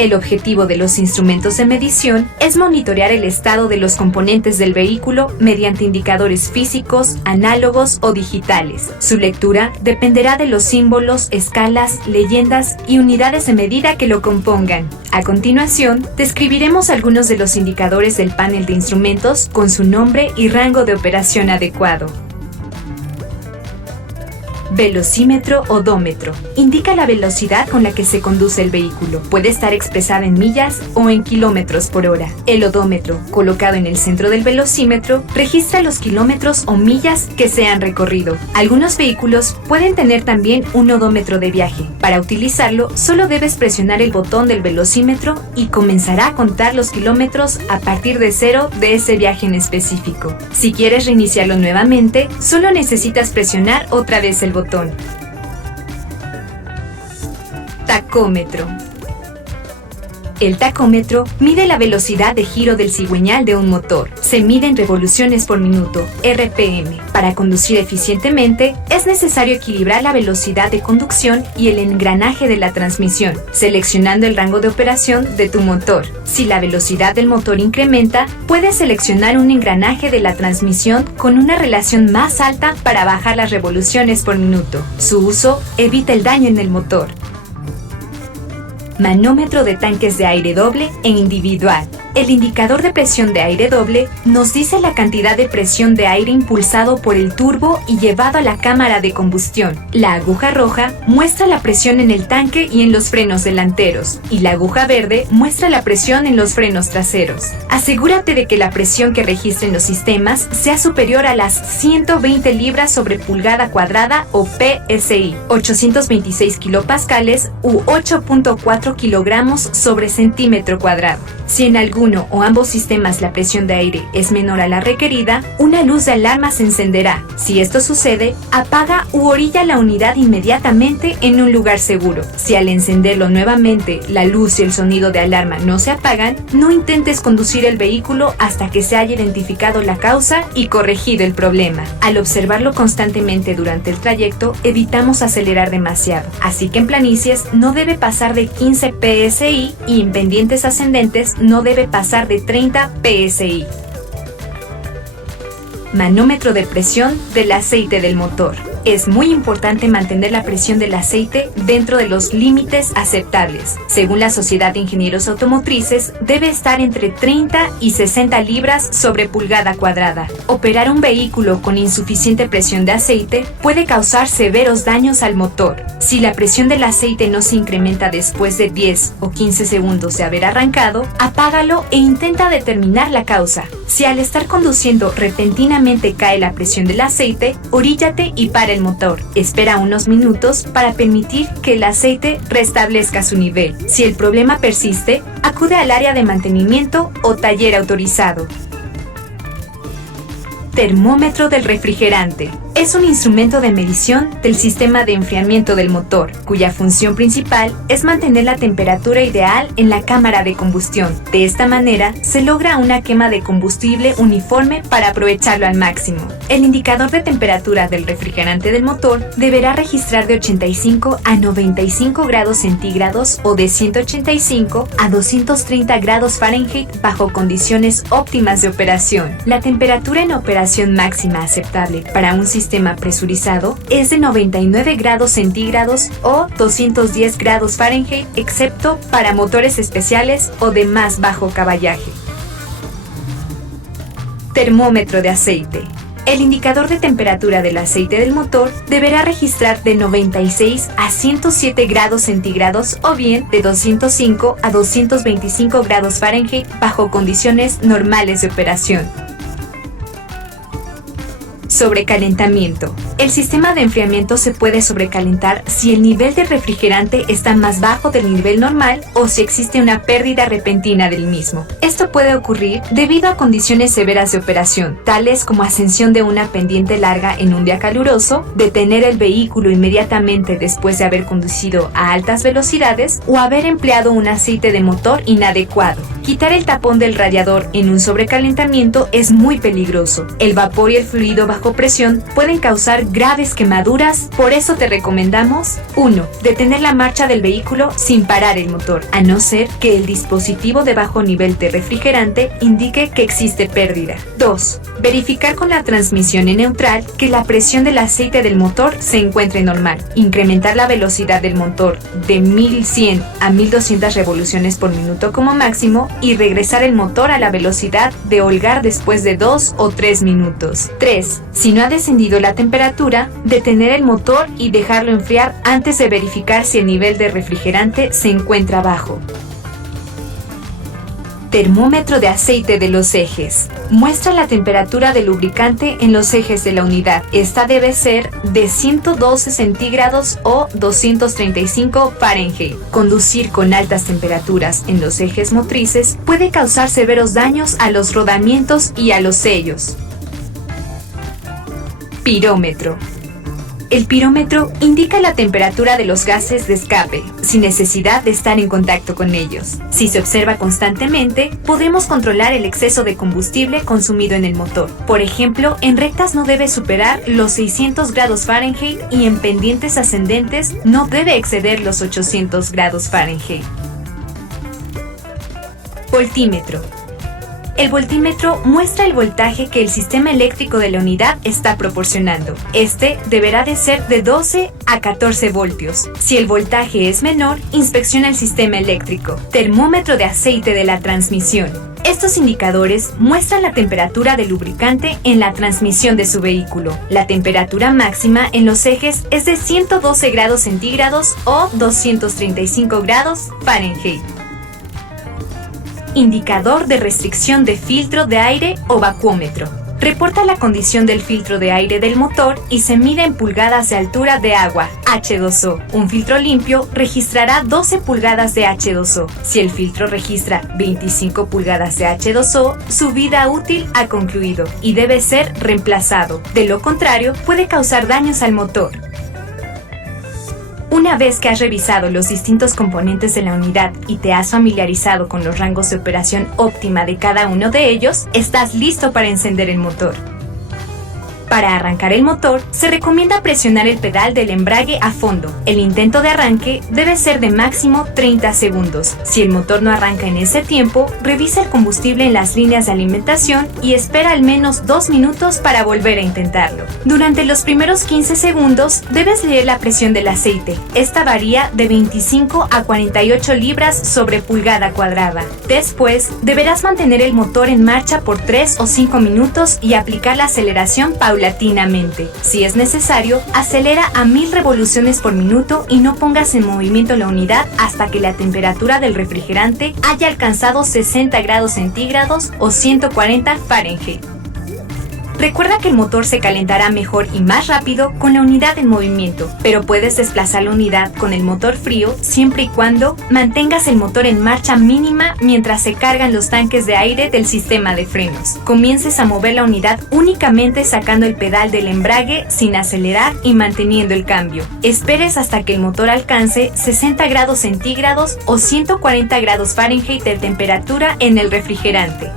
El objetivo de los instrumentos de medición es monitorear el estado de los componentes del vehículo mediante indicadores físicos, análogos o digitales. Su lectura dependerá de los símbolos, escalas, leyendas y unidades de medida que lo compongan. A continuación, describiremos algunos de los indicadores del panel de instrumentos con su nombre y rango de operación adecuado. Velocímetro odómetro. Indica la velocidad con la que se conduce el vehículo. Puede estar expresada en millas o en kilómetros por hora. El odómetro, colocado en el centro del velocímetro, registra los kilómetros o millas que se han recorrido. Algunos vehículos pueden tener también un odómetro de viaje. Para utilizarlo, solo debes presionar el botón del velocímetro y comenzará a contar los kilómetros a partir de cero de ese viaje en específico. Si quieres reiniciarlo nuevamente, solo necesitas presionar otra vez el botón. Tacómetro. El tacómetro mide la velocidad de giro del cigüeñal de un motor. Se mide en revoluciones por minuto, RPM. Para conducir eficientemente, es necesario equilibrar la velocidad de conducción y el engranaje de la transmisión, seleccionando el rango de operación de tu motor. Si la velocidad del motor incrementa, puedes seleccionar un engranaje de la transmisión con una relación más alta para bajar las revoluciones por minuto. Su uso evita el daño en el motor. Manómetro de tanques de aire doble e individual. El indicador de presión de aire doble nos dice la cantidad de presión de aire impulsado por el turbo y llevado a la cámara de combustión. La aguja roja muestra la presión en el tanque y en los frenos delanteros, y la aguja verde muestra la presión en los frenos traseros. Asegúrate de que la presión que registren los sistemas sea superior a las 120 libras sobre pulgada cuadrada o PSI, 826 kilopascales u 8.4 kilogramos sobre centímetro cuadrado. Si en alguno o ambos sistemas la presión de aire es menor a la requerida, una luz de alarma se encenderá. Si esto sucede, apaga u orilla la unidad inmediatamente en un lugar seguro. Si al encenderlo nuevamente la luz y el sonido de alarma no se apagan, no intentes conducir el vehículo hasta que se haya identificado la causa y corregido el problema. Al observarlo constantemente durante el trayecto, evitamos acelerar demasiado. Así que en planicies no debe pasar de 15 PSI y en pendientes ascendentes no debe pasar de 30 PSI. Manómetro de presión del aceite del motor. Es muy importante mantener la presión del aceite dentro de los límites aceptables. Según la Sociedad de Ingenieros Automotrices, debe estar entre 30 y 60 libras sobre pulgada cuadrada. Operar un vehículo con insuficiente presión de aceite puede causar severos daños al motor. Si la presión del aceite no se incrementa después de 10 o 15 segundos de haber arrancado, apágalo e intenta determinar la causa. Si al estar conduciendo repentinamente cae la presión del aceite, oríllate y para el motor. Espera unos minutos para permitir que el aceite restablezca su nivel. Si el problema persiste, acude al área de mantenimiento o taller autorizado. Termómetro del refrigerante. Es un instrumento de medición del sistema de enfriamiento del motor, cuya función principal es mantener la temperatura ideal en la cámara de combustión. De esta manera, se logra una quema de combustible uniforme para aprovecharlo al máximo. El indicador de temperatura del refrigerante del motor deberá registrar de 85 a 95 grados centígrados o de 185 a 230 grados Fahrenheit bajo condiciones óptimas de operación. La temperatura en operación máxima aceptable para un sistema presurizado es de 99 grados centígrados o 210 grados Fahrenheit, excepto para motores especiales o de más bajo caballaje. Termómetro de aceite. El indicador de temperatura del aceite del motor deberá registrar de 96 a 107 grados centígrados o bien de 205 a 225 grados Fahrenheit bajo condiciones normales de operación. Sobrecalentamiento. El sistema de enfriamiento se puede sobrecalentar si el nivel del refrigerante está más bajo del nivel normal o si existe una pérdida repentina del mismo. Esto puede ocurrir debido a condiciones severas de operación, tales como ascensión de una pendiente larga en un día caluroso, detener el vehículo inmediatamente después de haber conducido a altas velocidades o haber empleado un aceite de motor inadecuado. Quitar el tapón del radiador en un sobrecalentamiento es muy peligroso. El vapor y el fluido bajo bajo presión pueden causar graves quemaduras, por eso te recomendamos 1. Detener la marcha del vehículo sin parar el motor, a no ser que el dispositivo de bajo nivel de refrigerante indique que existe pérdida. 2. Verificar con la transmisión en neutral que la presión del aceite del motor se encuentre normal. Incrementar la velocidad del motor de 1100 a 1200 revoluciones por minuto como máximo y regresar el motor a la velocidad de holgar después de 2 o 3 minutos. 3. Si no ha descendido la temperatura, detener el motor y dejarlo enfriar antes de verificar si el nivel de refrigerante se encuentra bajo. Termómetro de aceite de los ejes. Muestra la temperatura del lubricante en los ejes de la unidad. Esta debe ser de 112 centígrados o 235 Fahrenheit. Conducir con altas temperaturas en los ejes motrices puede causar severos daños a los rodamientos y a los sellos. Pirómetro. El pirómetro indica la temperatura de los gases de escape, sin necesidad de estar en contacto con ellos. Si se observa constantemente, podremos controlar el exceso de combustible consumido en el motor. Por ejemplo, en rectas no debe superar los 600 grados Fahrenheit y en pendientes ascendentes no debe exceder los 800 grados Fahrenheit. Voltímetro. El voltímetro muestra el voltaje que el sistema eléctrico de la unidad está proporcionando. Este deberá de ser de 12 a 14 voltios. Si el voltaje es menor, inspecciona el sistema eléctrico. Termómetro de aceite de la transmisión. Estos indicadores muestran la temperatura del lubricante en la transmisión de su vehículo. La temperatura máxima en los ejes es de 112 grados centígrados o 235 grados Fahrenheit. Indicador de restricción de filtro de aire o vacuómetro. Reporta la condición del filtro de aire del motor y se mide en pulgadas de altura de agua, H2O. Un filtro limpio registrará 12 pulgadas de H2O. Si el filtro registra 25 pulgadas de H2O, su vida útil ha concluido y debe ser reemplazado. De lo contrario, puede causar daños al motor. Una vez que has revisado los distintos componentes de la unidad y te has familiarizado con los rangos de operación óptima de cada uno de ellos, estás listo para encender el motor. Para arrancar el motor, se recomienda presionar el pedal del embrague a fondo. El intento de arranque debe ser de máximo 30 segundos. Si el motor no arranca en ese tiempo, revisa el combustible en las líneas de alimentación y espera al menos 2 minutos para volver a intentarlo. Durante los primeros 15 segundos, debes leer la presión del aceite. Esta varía de 25 a 48 libras sobre pulgada cuadrada. Después, deberás mantener el motor en marcha por 3 o 5 minutos y aplicar la aceleración paulatinamente. Si es necesario, acelera a 1000 revoluciones por minuto y no pongas en movimiento la unidad hasta que la temperatura del refrigerante haya alcanzado 60 grados centígrados o 140 Fahrenheit. Recuerda que el motor se calentará mejor y más rápido con la unidad en movimiento, pero puedes desplazar la unidad con el motor frío siempre y cuando mantengas el motor en marcha mínima mientras se cargan los tanques de aire del sistema de frenos. Comiences a mover la unidad únicamente sacando el pedal del embrague sin acelerar y manteniendo el cambio. Esperes hasta que el motor alcance 60 grados centígrados o 140 grados Fahrenheit de temperatura en el refrigerante.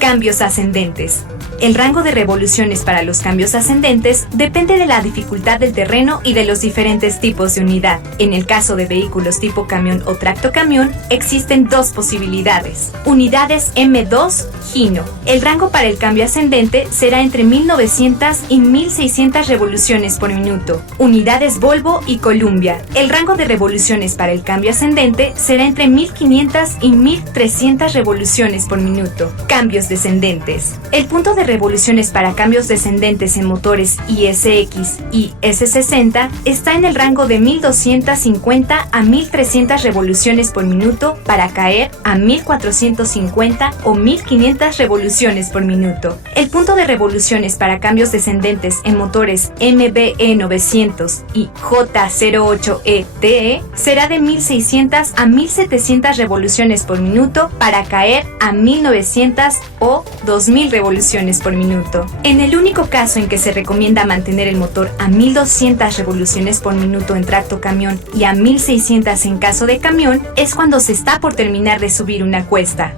Cambios ascendentes. El rango de revoluciones para los cambios ascendentes depende de la dificultad del terreno y de los diferentes tipos de unidad. En el caso de vehículos tipo camión o tractocamión, existen dos posibilidades. Unidades M2 Hino. El rango para el cambio ascendente será entre 1900 y 1600 revoluciones por minuto. Unidades Volvo y Columbia. El rango de revoluciones para el cambio ascendente será entre 1500 y 1300 revoluciones por minuto. Cambios descendentes. El punto de revoluciones para cambios descendentes en motores ISX y S60 está en el rango de 1250 a 1300 revoluciones por minuto para caer a 1450 o 1500 revoluciones por minuto. El punto de revoluciones para cambios descendentes en motores MBE 900 y J08ETE será de 1600 a 1700 revoluciones por minuto para caer a 1900 o 2000 revoluciones por minuto. En el único caso en que se recomienda mantener el motor a 1200 revoluciones por minuto en tractocamión y a 1600 en caso de camión es cuando se está por terminar de subir una cuesta.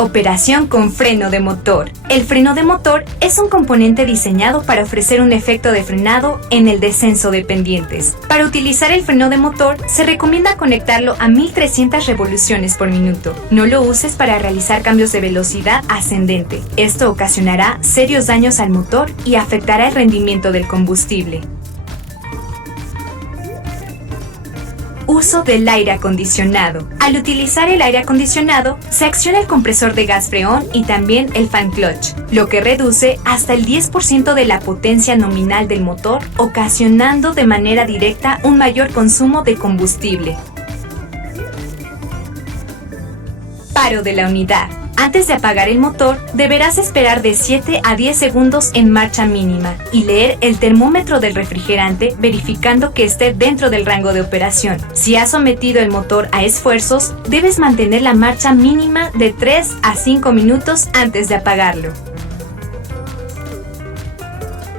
Operación con freno de motor. El freno de motor es un componente diseñado para ofrecer un efecto de frenado en el descenso de pendientes. Para utilizar el freno de motor, se recomienda conectarlo a 1300 revoluciones por minuto. No lo uses para realizar cambios de velocidad ascendente. Esto ocasionará serios daños al motor y afectará el rendimiento del combustible. Uso del aire acondicionado. Al utilizar el aire acondicionado, se acciona el compresor de gas freón y también el fan clutch, lo que reduce hasta el 10% de la potencia nominal del motor, ocasionando de manera directa un mayor consumo de combustible. Paro de la unidad. Antes de apagar el motor, deberás esperar de 7 a 10 segundos en marcha mínima y leer el termómetro del refrigerante verificando que esté dentro del rango de operación. Si has sometido el motor a esfuerzos, debes mantener la marcha mínima de 3 a 5 minutos antes de apagarlo.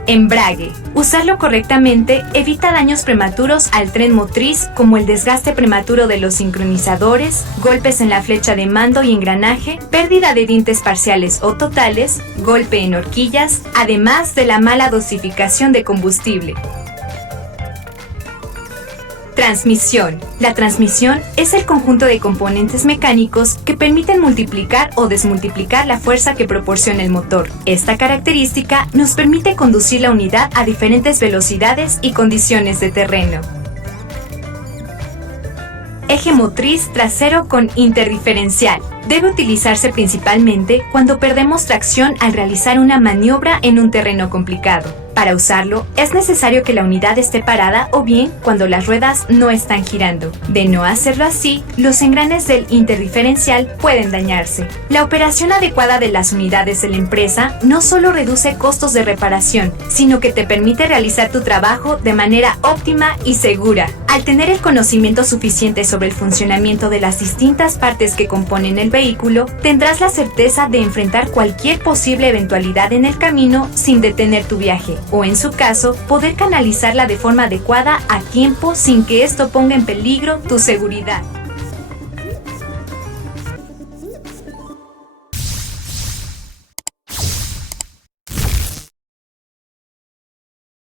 Embrague. Usarlo correctamente evita daños prematuros al tren motriz como el desgaste prematuro de los sincronizadores, golpes en la flecha de mando y engranaje, pérdida de dientes parciales o totales, golpe en horquillas, además de la mala dosificación de combustible. Transmisión. La transmisión es el conjunto de componentes mecánicos que permiten multiplicar o desmultiplicar la fuerza que proporciona el motor. Esta característica nos permite conducir la unidad a diferentes velocidades y condiciones de terreno. Eje motriz trasero con interdiferencial. Debe utilizarse principalmente cuando perdemos tracción al realizar una maniobra en un terreno complicado. Para usarlo, es necesario que la unidad esté parada o bien cuando las ruedas no están girando. De no hacerlo así, los engranes del interdiferencial pueden dañarse. La operación adecuada de las unidades de la empresa no solo reduce costos de reparación, sino que te permite realizar tu trabajo de manera óptima y segura. Al tener el conocimiento suficiente sobre el funcionamiento de las distintas partes que componen el vehículo, tendrás la certeza de enfrentar cualquier posible eventualidad en el camino sin detener tu viaje, o en su caso, poder canalizarla de forma adecuada a tiempo sin que esto ponga en peligro tu seguridad.